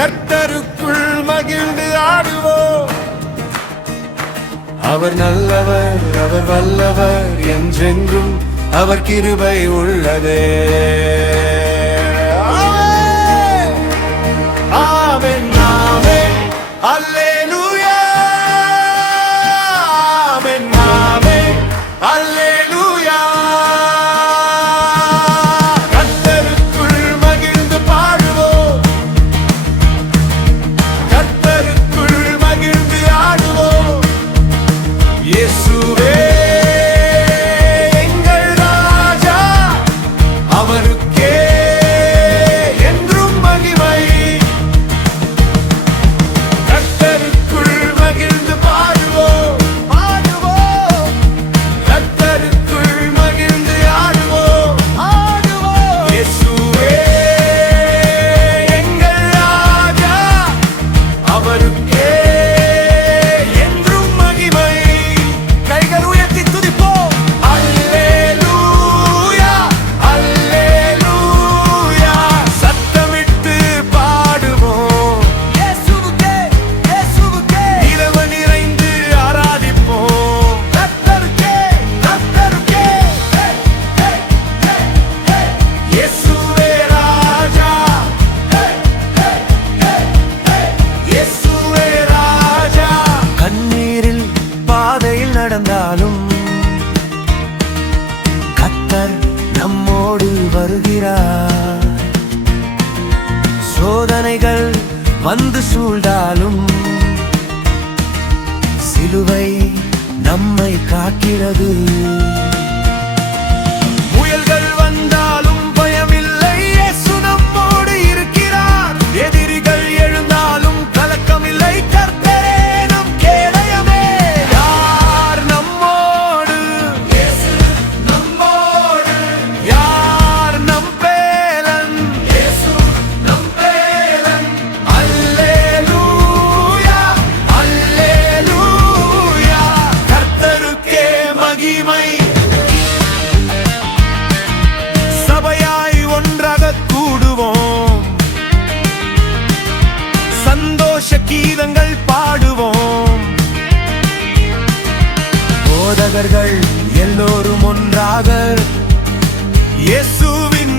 கர்த்தருக்குள் மகிழ்ந்து ஆடுவோம். அவர் நல்லவர், அவர் வல்லவர், என்றென்றும் அவர் கிருபை உள்ளதே. ஆமென், ஆமென், அல்லேலூயா. ஆமென், ஆமென், அல்லேலூயா. கர்த்தருக்குள் மகிழ்ந்து பாடுவோம், கர்த்தருக்குள் மகிழ்ந்து ஆடுவோம். இயேசுவே எங்கள் ராஜா, அவருக்கே என்றும் மகிமை. கர்த்தருக்குள் மகிழ்ந்து பாடுவோம், பாடுவோம். கர்த்தருக்குள் மகிழ்ந்து ஆடுவோம், ஆடுவோம். இயேசுவே எங்கள் ராஜா, அவருக்கே என்றும் மகிமை. கைகள் உயர்த்தி துதிப்போம். அல்லேலூயா, அல்லேலூயா. சத்தமிட்டு பாடுவோம். இயேசுவுக்கே, இயேசுவுக்கே. இரவு நிறைந்து ஆராதிப்போம். கர்த்தருக்கே, கர்த்தருக்கே. இயேசுவே ராஜா, இயேசுவே ராஜா. கண்ணீரில் பாதையில் நடந்தாலும் கர்த்தர் நம்மோடு வருகிறார். சோதனைகள் வந்து சூழ்ந்தாலும் சிலுவை நம்மை காக்கிறது. புயல்கள் வந்தாலும் பயமில்லை, இயேசு நம்மோடு இருக்கிறார். எதிரிகள் எழுந்தாலும் கலக்கமில்லை, கர்த்தரே நம் கேடயமே. யார் நம்மோடு? இயேசு நம்மோடு. யார் நம் பேலன்? இயேசு நம் பேலன். அல்லேலூயா, அல்லேலூயா. கர்த்தருக்கே மகிமை. சபையாய் ஒன்றாக கூடுவோம், சந்தோஷ கீதங்கள் பாடுவோம். போதகர்கள் எல்லோரும் ஒன்றாக இயேசுவின்